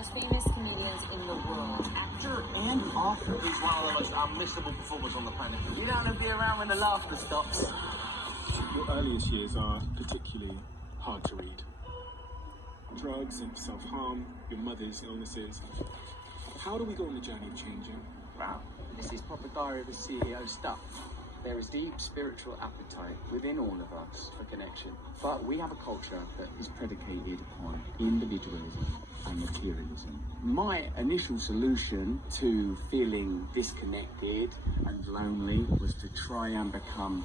most famous comedians in the world. Actor and author. He's one of the most unmissable performers on the planet. You don't want to be around when the laughter stops. Your earliest years are particularly hard to read. Drugs and self-harm, your mother's illnesses. How do we go on the journey of changing? Wow, this is proper Diary of a CEO stuff. There is deep spiritual appetite within all of us for connection. But we have a culture that is predicated upon individualism and materialism. My initial solution to feeling disconnected and lonely was to try and become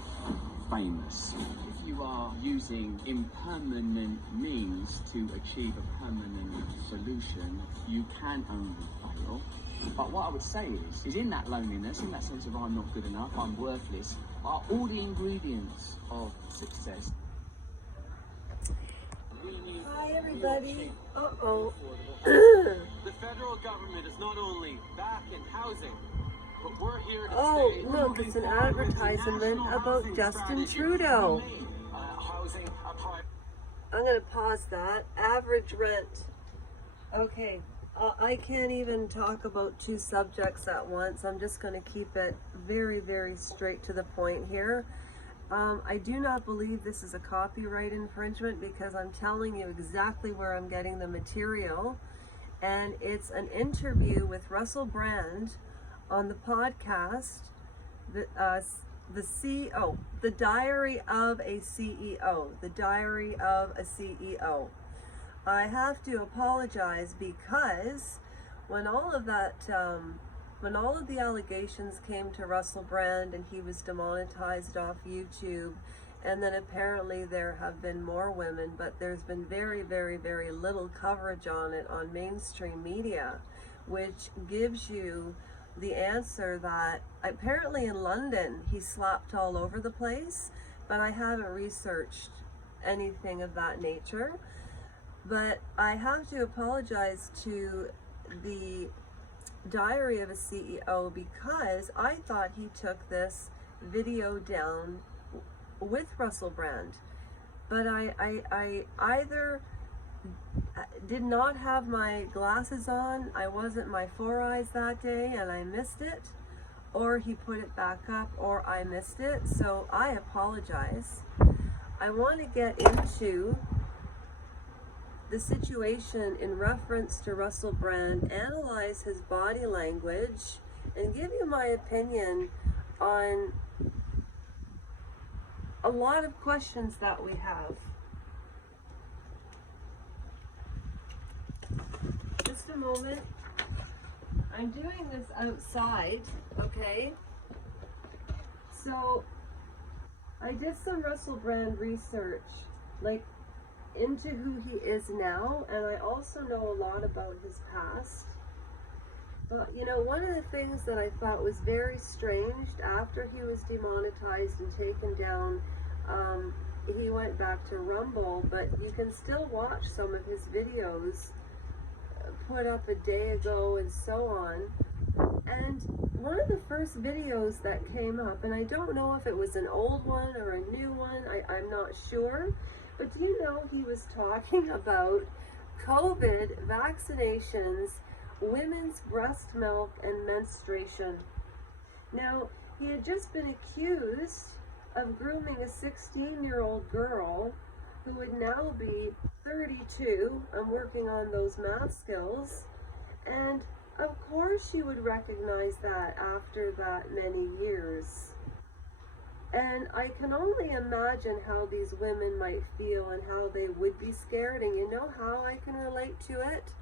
famous. If you are using impermanent means to achieve a permanent solution, you can only fail. But what I would say is in that loneliness, in that sense of I'm not good enough, I'm worthless, are all the ingredients of success. Hi everybody. Uh-oh. The federal government is not only back in housing, but we're here to Oh, look, it's an advertisement about Justin Trudeau. I'm going to pause that. Average rent. Okay. I can't even talk about two subjects at once. I'm just going to keep it very, very straight to the point here. I do not believe this is a copyright infringement because I'm telling you exactly where I'm getting the material. And it's an interview with Russell Brand on the podcast, the CEO, The Diary of a CEO, The Diary of a CEO. I have to apologize because when all of the allegations came to Russell Brand and he was demonetized off YouTube, and then apparently there have been more women, but there's been very, very, very little coverage on it on mainstream media, which gives you the answer that apparently in London he slapped all over the place, but I haven't researched anything of that nature. But I have to apologize to the Diary of a CEO because I thought he took this video down with Russell Brand. But I either did not have my glasses on, I wasn't my 4 eyes that day and I missed it, or he put it back up, or I missed it, so I apologize. I want to get into the situation in reference to Russell Brand, analyze his body language, and give you my opinion on a lot of questions that we have. Just a moment. I'm doing this outside, okay? So I did some Russell Brand research, like into who he is now, and I also know a lot about his past. But you know, one of the things that I thought was very strange, after he was demonetized and taken down, he went back to Rumble, but you can still watch some of his videos put up a day ago and so on. And one of the first videos that came up, and I don't know if it was an old one or a new one, I'm not sure, but do you know he was talking about COVID, vaccinations, women's breast milk, and menstruation. Now, he had just been accused of grooming a 16-year-old girl who would now be 32. I'm working on those math skills. And of course she would recognize that after that many years. And I can only imagine how these women might feel and how they would be scared. And you know how I can relate to it?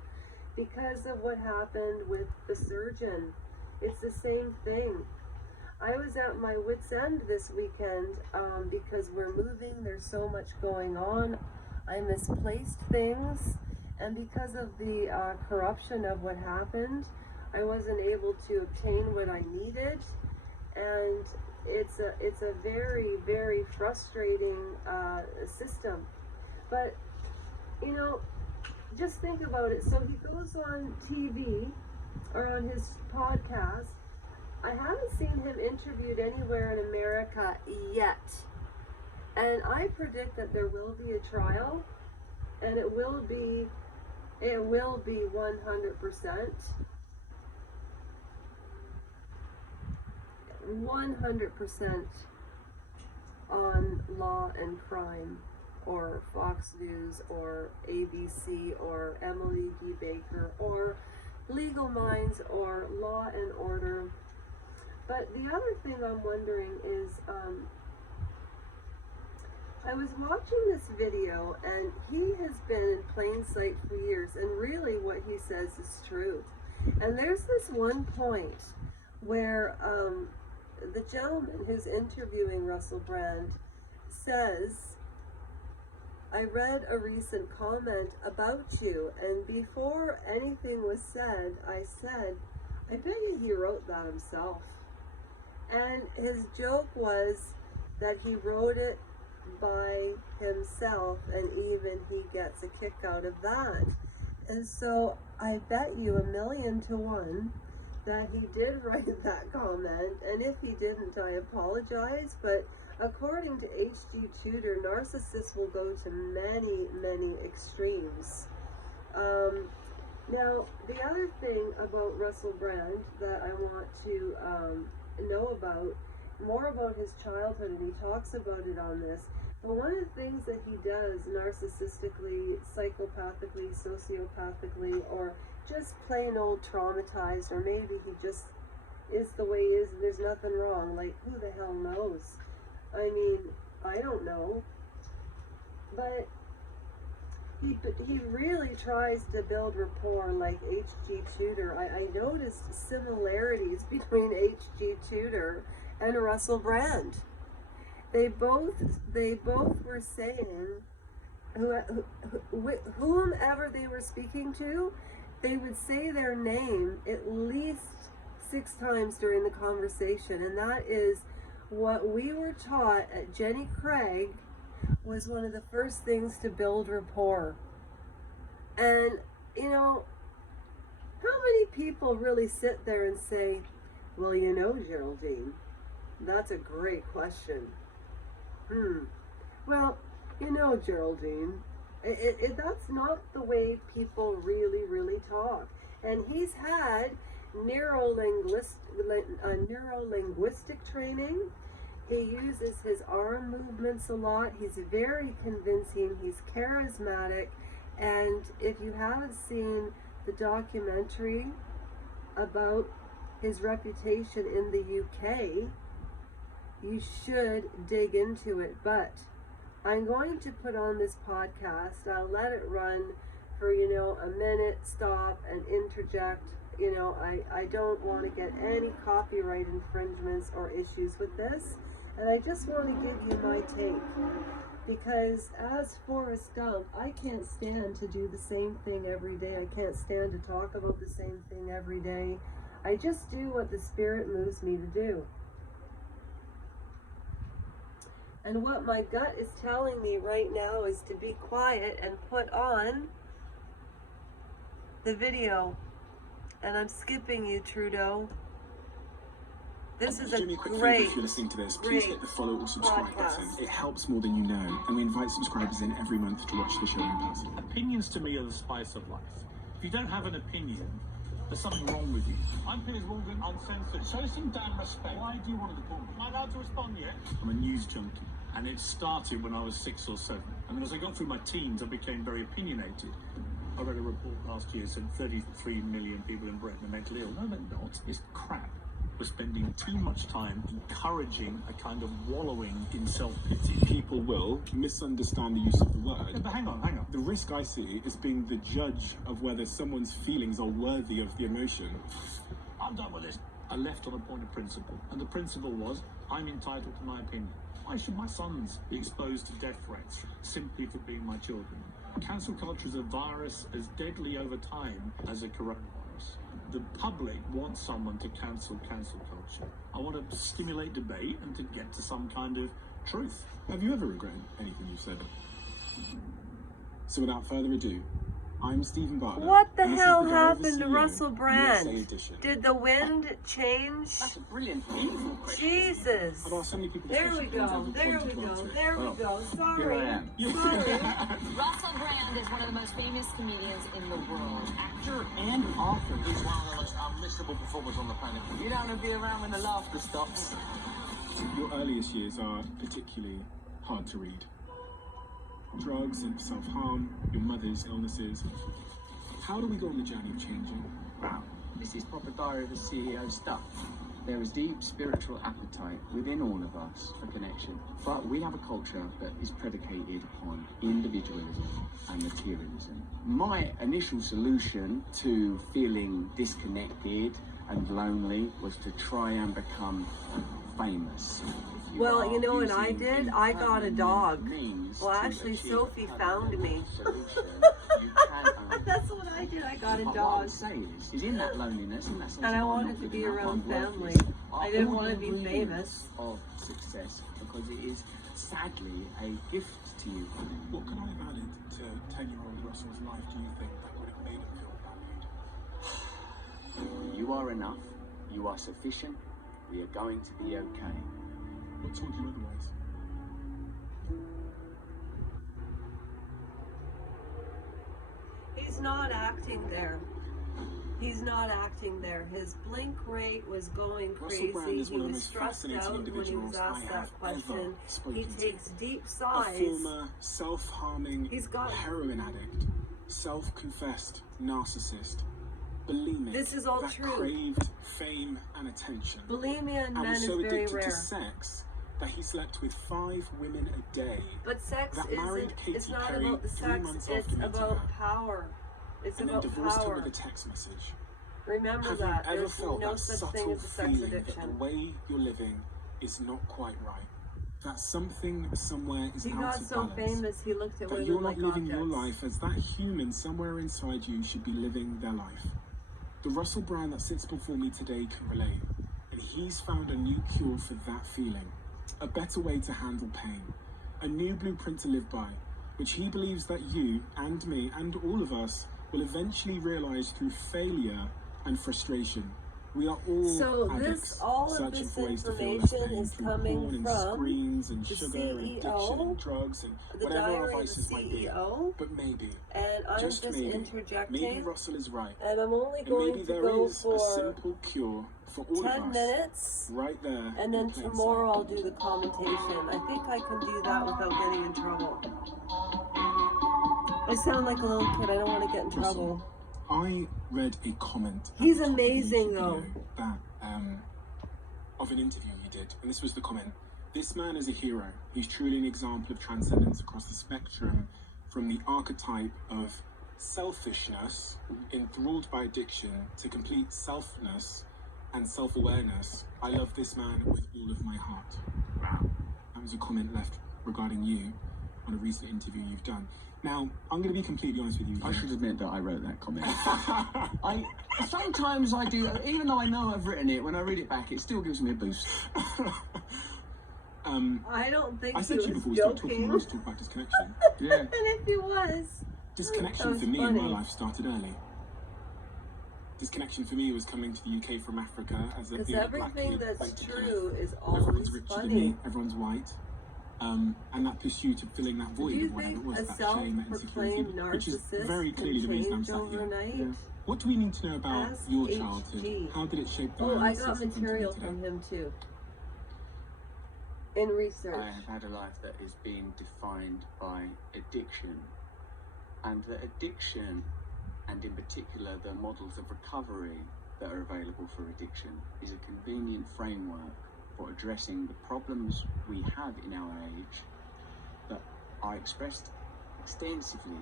Because of what happened with the surgeon. It's the same thing. I was at my wit's end this weekend because we're moving. There's so much going on. I misplaced things. And because of the corruption of what happened, I wasn't able to obtain what I needed. And it's a very, very frustrating system. But, you know, just think about it. So he goes on TV or on his podcast. I haven't seen him interviewed anywhere in America yet. And I predict that there will be a trial, and it will be it will be 100%. 100% on Law and Crime, or Fox News, or ABC, or Emily D. Baker, or Legal Minds, or Law and Order. But the other thing I'm wondering is, I was watching this video, and he has been in plain sight for years, and really what he says is true. And there's this one point where the gentleman who's interviewing Russell Brand says, I read a recent comment about you, and before anything was said, I said, I bet you he wrote that himself. And his joke was that he wrote it by himself, and even he gets a kick out of that. And so I bet you 1,000,000 to 1 that he did write that comment, and if he didn't, I apologize. But according to H.G. Tudor, narcissists will go to many, many extremes. Now, the other thing about Russell Brand that I want to know about, more about his childhood, and he talks about it on this, but one of the things that he does narcissistically, psychopathically, sociopathically, or just plain old traumatized, or maybe he just is the way he is and there's nothing wrong, like who the hell knows? I mean, I don't know, but he really tries to build rapport like H.G. Tudor. I noticed similarities between H.G. Tudor and Russell Brand. They both were saying, whomever they were speaking to, they would say their name at least 6 times during the conversation, and that is what we were taught at Jenny Craig was one of the first things to build rapport. And, you know, how many people really sit there and say, well, you know, Geraldine, that's a great question. Well, you know, Geraldine, that's not the way people really, really talk. And he's had neuro-linguistic training. He uses his arm movements a lot. He's very convincing. He's charismatic. And if you haven't seen the documentary about his reputation in the UK, you should dig into it. But I'm going to put on this podcast. I'll let it run for, a minute, stop and interject. I don't want to get any copyright infringements or issues with this. And I just want to give you my take. Because as Forrest Gump, I can't stand to do the same thing every day. I can't stand to talk about the same thing every day. I just do what the Spirit moves me to do. And what my gut is telling me right now is to be quiet and put on the video. And I'm skipping you, Trudeau. This is a Jimmy, quick great, favor if you're listening to this, please hit the follow or subscribe button. It helps more than you know, and we invite subscribers in every month to watch the show in person. Opinions to me are the spice of life. If you don't have an opinion, there's something wrong with you. I'm Piers Morgan, uncensored. Show some damn respect. Why do you want to call me? Am I allowed to respond yet? I'm a news junkie, and it started when I was 6 or 7. And as I got through my teens, I became very opinionated. I read a report last year said 33 million people in Britain are mentally ill. No, they're not. It's crap. We're spending too much time encouraging a kind of wallowing in self-pity. People will misunderstand the use of the word. Yeah, but hang on. The risk I see is being the judge of whether someone's feelings are worthy of the emotion. I'm done with this. I left on a point of principle, and the principle was I'm entitled to my opinion. Why should my sons be exposed to death threats simply for being my children? Cancel culture is a virus as deadly over time as a coronavirus. The public wants someone to cancel culture. I want to stimulate debate and to get to some kind of truth. Have you ever regretted anything you've said? So without further ado, I'm Stephen Bartlett. What the and this is hell the Diary of a happened to CEO, Russell USA Brand? edition. Did the wind change? That's a brilliant, meaningful question. Jesus. I've asked so many people this There we question, no go. one's ever There we wanted to go. answer it. There we Well, go. Here I Sorry. am. Sorry. Russell Brand is one of the most famous comedians in the world. Actor and author. He's one of the most unmissable performers on the planet. You don't want to be around when the laughter stops. Your earliest years are particularly hard to read. Drugs and self-harm, your mother's illnesses. How do we go on the journey of changing? Wow, this is proper Diary of a CEO stuff. There is deep spiritual appetite within all of us for connection, but we have a culture that is predicated upon individualism and materialism. My initial solution to feeling disconnected and lonely was to try and become famous. If Well, are you know what I using did? I got a impermanent dog. means Well, to actually, achieve Sophie a found me. solution, you can only That's what I did. I got a what dog. I'm saying is in that loneliness, in that sense And I of I'm wanted not to good be enough, around I'm family. worthless, I are didn't all want to the be ingredients famous. of success, because it is sadly a gift to you. What can I have added to 10-year-old Russell's life, do you think, that would have made him feel valued? You are enough, you are sufficient, we are going to be okay. What told you otherwise? He's not acting there. He's not acting there. His blink rate was going Russell Brand crazy. is He one of the was most stressed fascinating out when he individuals was I asked have that question. ever spoken He to. takes deep A sighs. former self-harming He's got- heroin addict, self-confessed narcissist, bulimic, This is all that true. craved fame and attention, Bulimia in and men was is so very addicted rare. to sex that he slept with 5 women a day. But sex that married isn't, Katy it's not Perry about the 3 sex, months it's after meeting about her, power. It's and then about divorced her power. with a text message. Remember Have you that. ever There's felt no that such thing subtle as a sex feeling that the addiction. way you're living is not quite right? That something somewhere is He out got of so balance. famous, he looked at That women you're like not living your objects. life as that human somewhere inside you should be living their life. The Russell Brand that sits before me today can relate, and he's found a new cure for that feeling, a better way to handle pain, a new blueprint to live by, which he believes that you and me and all of us will eventually realize through failure and frustration. We are all So addicts, all of searching this for ways to feel less information pain is through coming porn and from screens and the sugar and addiction and CEO, drugs and the whatever our Diary of a vices might be. CEO, But maybe, and I'm just maybe interjecting, Russell is right. and I'm only And going maybe to there go is a for simple cure for all 10 of us minutes, right there. and then in plain tomorrow sight. I'll do the commentation. I think I can do that without getting in trouble. I sound like a little kid, I don't want to get in trouble. I read a comment. at He's the top of the amazing, YouTube though. video That of an interview you did, and this was the comment: "This man is a hero. He's truly an example of transcendence across the spectrum, from the archetype of selfishness, enthralled by addiction, to complete selfness and self-awareness. I love this man with all of my heart." Wow. That was a comment left regarding you on a recent interview you've done. Now, I'm going to be completely honest with you. I here. should admit that I wrote that comment. Sometimes I do, even though I know I've written it, when I read it back, it still gives me a boost. I don't think I he said to you was before we started talking, joking. I was talking about disconnection. Yeah. And if he was, Disconnection That was for me in my funny. life started early. Disconnection for me was coming to the UK from Africa as a because being a black everything kid. that's like to kind of- true is everyone's always richer than funny. me, everyone's white. And that pursuit of filling that void Do you of whatever think it was, a that shame, that insecurity, self-proclaimed which is narcissist very clearly the can reason I'm change sat here. overnight? Yeah. What do we need to know about Ask your HG. childhood? How did it shape the Oh, I analysis got in front of me material today? from him too. In research. I have had a life that is being defined by addiction, and the addiction, and in particular the models of recovery that are available for addiction, is a convenient framework for addressing the problems we have in our age that are expressed extensively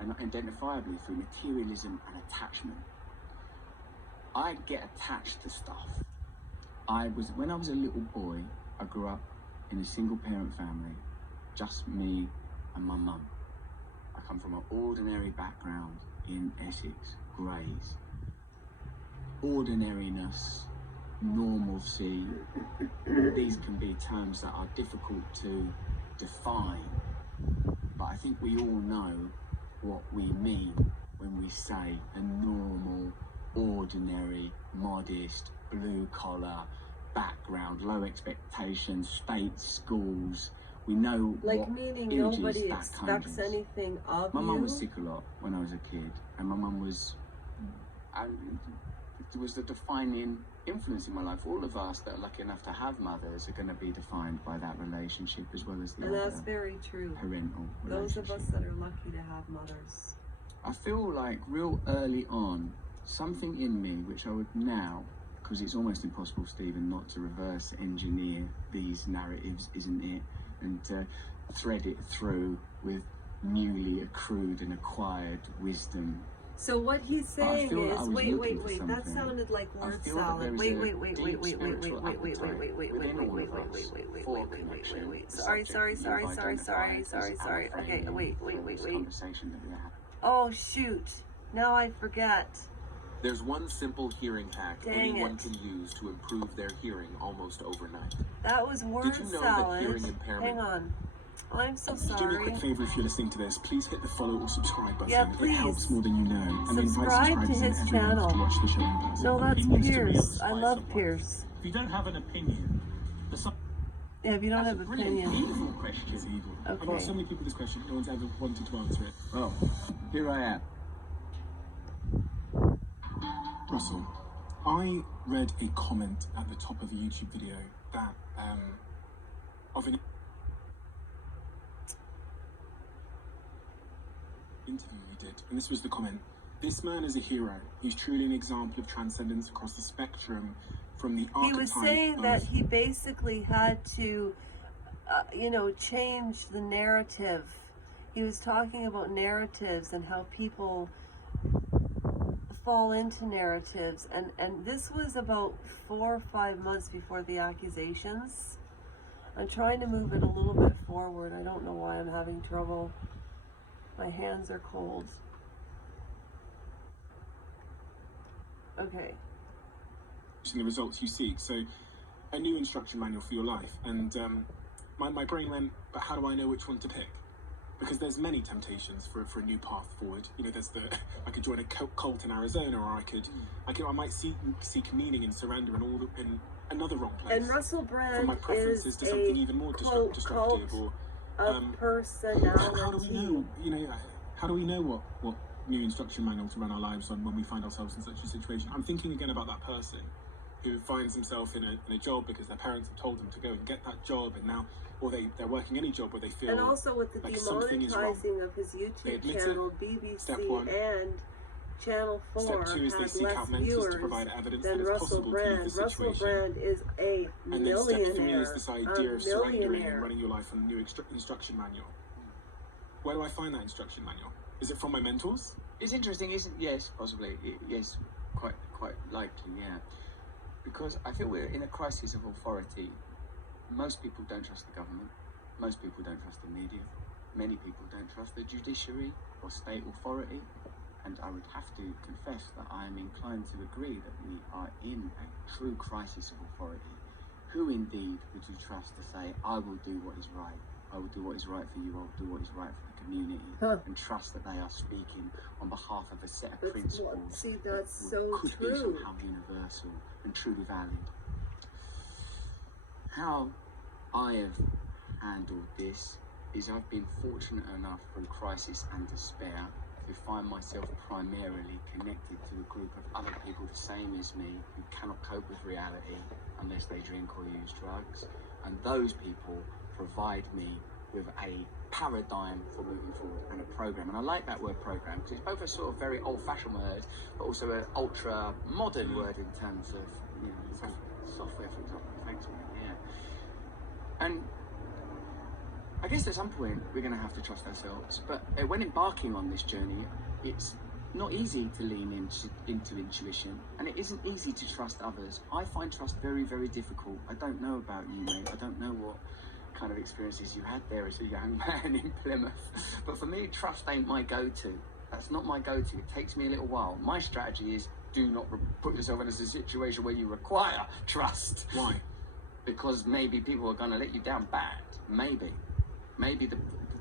and identifiably through materialism and attachment. I get attached to stuff. When I was a little boy, I grew up in a single parent family, just me and my mum. I come from an ordinary background in Essex, Grays. Ordinariness, normalcy, these can be terms that are difficult to define, but I think we all know what we mean when we say a normal, ordinary, modest, blue-collar background, low expectations, state schools. We know Like, what meaning images nobody that expects conjures. anything of My you. mum was sick a lot when I was a kid, and my mum was, it was the defining influence in my life. All of us that are lucky enough to have mothers are going to be defined by that relationship as well as the And other that's very true. parental Those of relationship. us that are lucky to have mothers. I feel like real early on, something in me, which I would now, because it's almost impossible, Stephen, not to reverse engineer these narratives, isn't it? And to thread it through with newly accrued and acquired wisdom. So what he's saying feel that I is, was wait, looking for that something. sounded like I word feel that salad. there is Wait, a wait, deep spiritual appetite within all of us for connection. The Sorry. subject that you've identified as our Okay, framing wait. for this conversation that we're having. Oh shoot! Now I forget. There's one simple hearing hack Dang anyone it. can use to improve their hearing almost overnight. That was word Did you know salad. that hearing impairment... Hang on. I'm so Do me a sorry. quick favour if you're listening to this. Please hit the follow or subscribe button. Yeah, please. It helps more than you know. And invite Subscribe to subscribers his and everyone channel. to watch the show in person. No, that's Opinions to me are the Pierce. I spice love of life. Pierce. If you don't have an opinion, there's some Yeah, if you don't That's have a brilliant, opinion. evil question. It's evil. I've Okay. asked so many people this question, no one's ever wanted to answer it. Well, here I am. Russell, I read a comment at the top of a YouTube video that, of an interview you did, and this was the comment. This man is a hero. He's truly an example of transcendence across the spectrum from the archetype He was saying that of... he basically had to, change the narrative. He was talking about narratives and how people fall into narratives. And this was about 4 or 5 months before the accusations. I'm trying to move it a little bit forward. I don't know why I'm having trouble. My hands are cold. Okay. the results you seek. So a new instruction manual for your life. And my brain went, but how do I know which one to pick? Because there's many temptations for a new path forward. You know, there's I could join a cult in Arizona, or I might seek meaning and surrender in another wrong place. And Russell Brand for my preferences is to something even more destructive, or personality. how do we know? You know, how do we know what new instruction manual to run our lives on when we find ourselves in such a situation? I'm thinking again about that person who finds himself in a job because their parents have told them to go and get that job, and now, or they're working any job where they feel and also with the like something is wrong. demonetizing of his YouTube admit channel, it. BBC Step one. and Channel 4 Step two is they has seek less out mentors viewers to provide evidence than that it's Russell possible to leave Brand. the Russell situation. Brand is a And then step three millionaire. is this idea of surrendering and running your life on a new instruction manual. Where do I find that instruction manual? Is it from my mentors? It's interesting, isn't it? Yes, possibly. Yes, quite likely, yeah. Because I feel we're in a crisis of authority. Most people don't trust the government. Most people don't trust the media. Many people don't trust the judiciary or state authority. And I would have to confess that I am inclined to agree that we are in a true crisis of authority. Who indeed would you trust to say, I will do what is right? I will do what is right for you, I will do what is right for the community, and trust that they are speaking on behalf of a set of principles That's that so could true. be somehow universal and truly valid. How I have handled this is I've been fortunate enough through crisis and despair to find myself primarily connected to a group of other people the same as me who cannot cope with reality unless they drink or use drugs, and those people provide me with a paradigm for moving forward and a program. And I like that word program because it's both a sort of very old-fashioned word but also an ultra modern word in terms of, you know, software, for example. Thanks, mate. Yeah. And I guess at some point we're going to have to trust ourselves, but when embarking on this journey, it's not easy to lean into intuition, and it isn't easy to trust others. I find trust very, very difficult. I don't know about you, mate. I don't know what kind of experiences you had there as a young man in Plymouth, but for me, trust ain't my go-to. That's not my go-to. It takes me a little while. My strategy is do not put yourself in a situation where you require trust. Why? Because maybe people are going to let you down bad. Maybe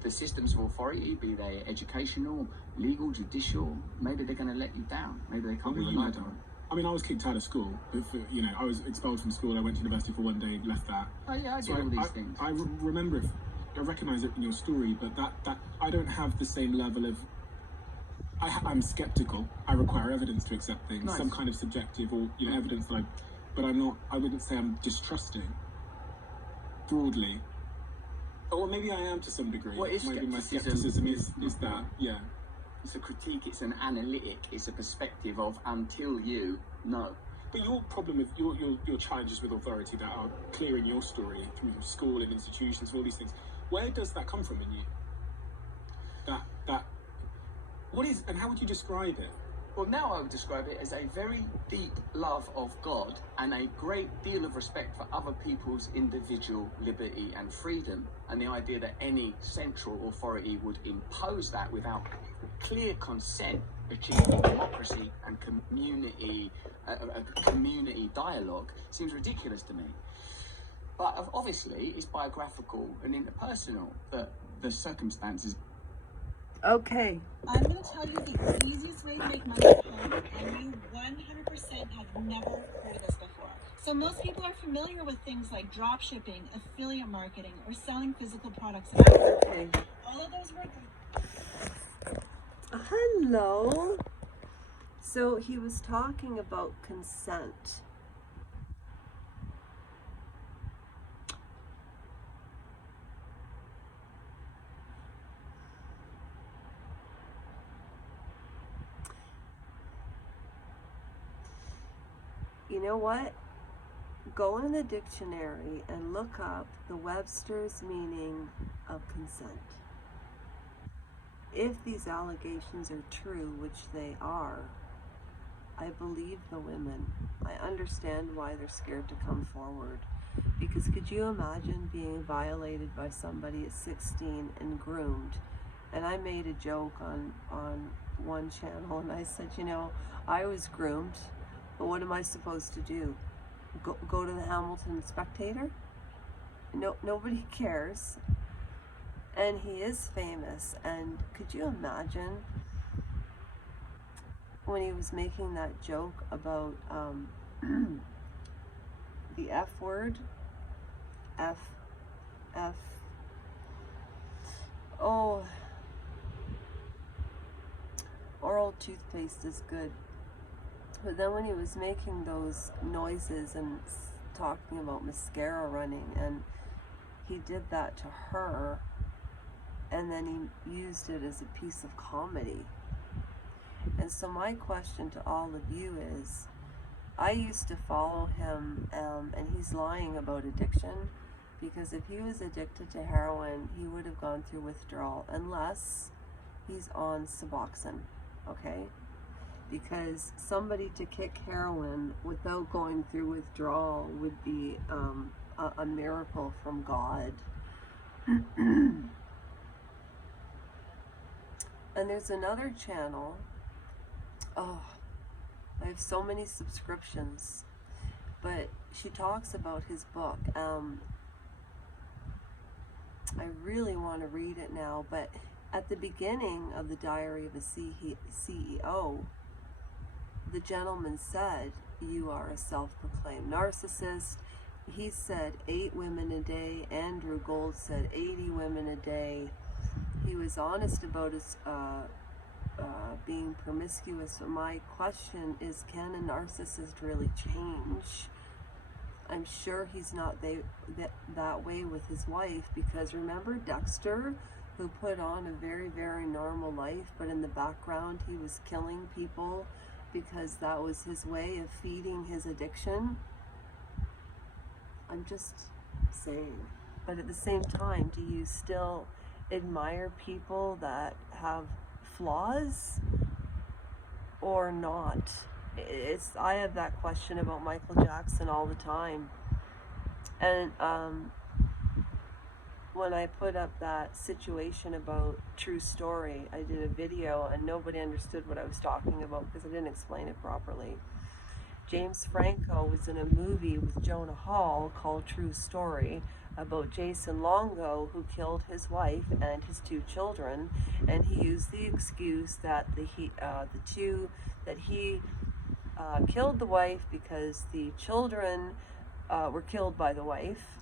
the systems of authority, be they educational, legal, judicial, maybe they're going to let you down. Maybe they can't be relied on. I mean, I was kicked out of school. I was expelled from school. I went to university for one day, left that. Oh yeah, I do all these things. I remember, I recognise it in your story, but that I don't have the same level of. I'm skeptical. I require evidence to accept things, Nice. some kind of subjective or evidence that but I'm not. I wouldn't say I'm distrusting. Broadly, or maybe I am to some degree. Well, maybe my skepticism is that, yeah. It's a critique, it's an analytic, it's a perspective of until you know. But your problem with your challenges with authority that are clear in your story through school and institutions, all these things, where does that come from in you? That what is, and how would you describe it? Well, now I would describe it as a very deep love of God and a great deal of respect for other people's individual liberty and freedom, and the idea that any central authority would impose that without clear consent, achieving democracy and community dialogue seems ridiculous to me. But obviously, it's biographical and interpersonal, that the circumstances. Okay. I'm going to tell you the easiest way to make money at home, and you 100% have never heard of this before. So most people are familiar with things like drop shipping, affiliate marketing, or selling physical products. Okay. All of those work. Hello. So he was talking about consent. You know what? Go in the dictionary and look up the Webster's meaning of consent. If these allegations are true, which they are, I believe the women. I understand why they're scared to come forward. Because could you imagine being violated by somebody at 16 and groomed? And I made a joke on one channel, and I said, I was groomed, but what am I supposed to do? Go to the Hamilton Spectator? No, nobody cares. And he is famous, and could you imagine when he was making that joke about the F word? Oral toothpaste is good. But then when he was making those noises and talking about mascara running, and he did that to her, and then he used it as a piece of comedy. And so my question to all of you is, I used to follow him, and he's lying about addiction, because if he was addicted to heroin, he would have gone through withdrawal, unless he's on Suboxone, okay? Because somebody to kick heroin without going through withdrawal would be a miracle from God. And there's another channel. Oh, I have so many subscriptions, but she talks about his book. I really want to read it now, but at the beginning of the Diary of a CEO, the gentleman said, "You are a self-proclaimed narcissist." He said 8 women a day. Andrew Gold said 80 women a day. He was honest about his being promiscuous. My question is, can a narcissist really change? I'm sure he's not that way with his wife, because remember Dexter, who put on a very, very normal life, but in the background he was killing people because that was his way of feeding his addiction? I'm just saying. But at the same time, do you still admire people that have flaws or not? I have that question about Michael Jackson all the time. And when I put up that situation about True Story, I did a video and nobody understood what I was talking about because I didn't explain it properly. James Franco was in a movie with Jonah Hall called True Story. about Jason Longo, who killed his wife and his 2 children, and he used the excuse that he killed the wife because the children were killed by the wife,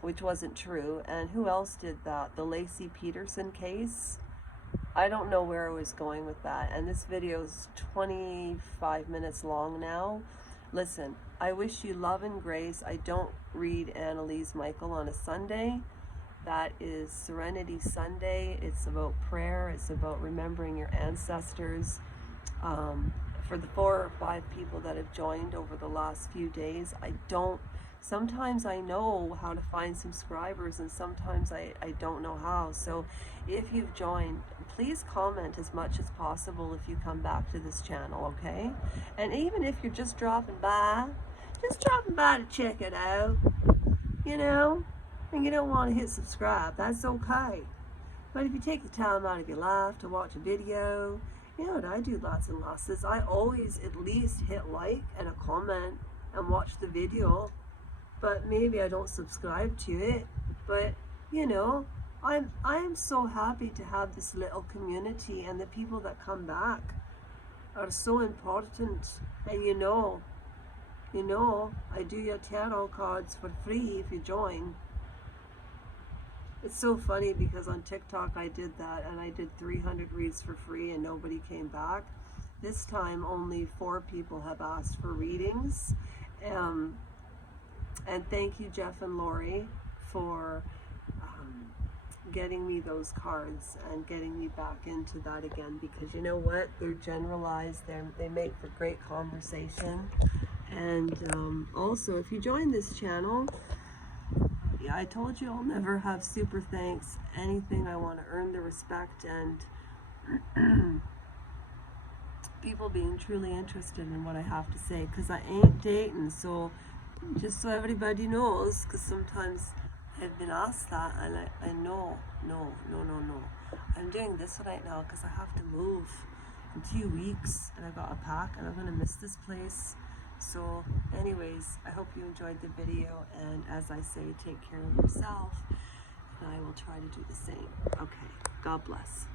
which wasn't true. And who else did that? The Lacey Peterson case. I don't know where I was going with that, and this video is 25 minutes long now. Listen, I wish you love and grace. I don't read Annalise Michael on a Sunday. That is Serenity Sunday. It's about prayer. It's about remembering your ancestors. For the 4 or 5 people that have joined over the last few days, sometimes I know how to find subscribers, and sometimes I don't know how. So if you've joined, please comment as much as possible if you come back to this channel, okay? And even if you're just dropping by to check it out, you know, and you don't want to hit subscribe, that's okay. But if you take the time out of your life to watch a video, you know what I do lots and lots is I always at least hit like and a comment and watch the video. But maybe I don't subscribe to it. But you know, I'm so happy to have this little community, and the people that come back are so important. And you know, I do your tarot cards for free if you join. It's so funny because on TikTok I did that, and I did 300 reads for free and nobody came back. This time only 4 people have asked for readings. And thank you, Jeff and Lori, for getting me those cards and getting me back into that again, because you know what? They're generalized. They make for great conversation. And also, if you join this channel, yeah, I told you I'll never have super thanks, anything. I want to earn the respect and people being truly interested in what I have to say, because I ain't dating. So just so everybody knows, because sometimes I've been asked that, and I know, no. I'm doing this right now because I have to move in 2 weeks, and I got a pack, and I'm going to miss this place. So anyways, I hope you enjoyed the video, and as I say, take care of yourself, and I will try to do the same. Okay, God bless.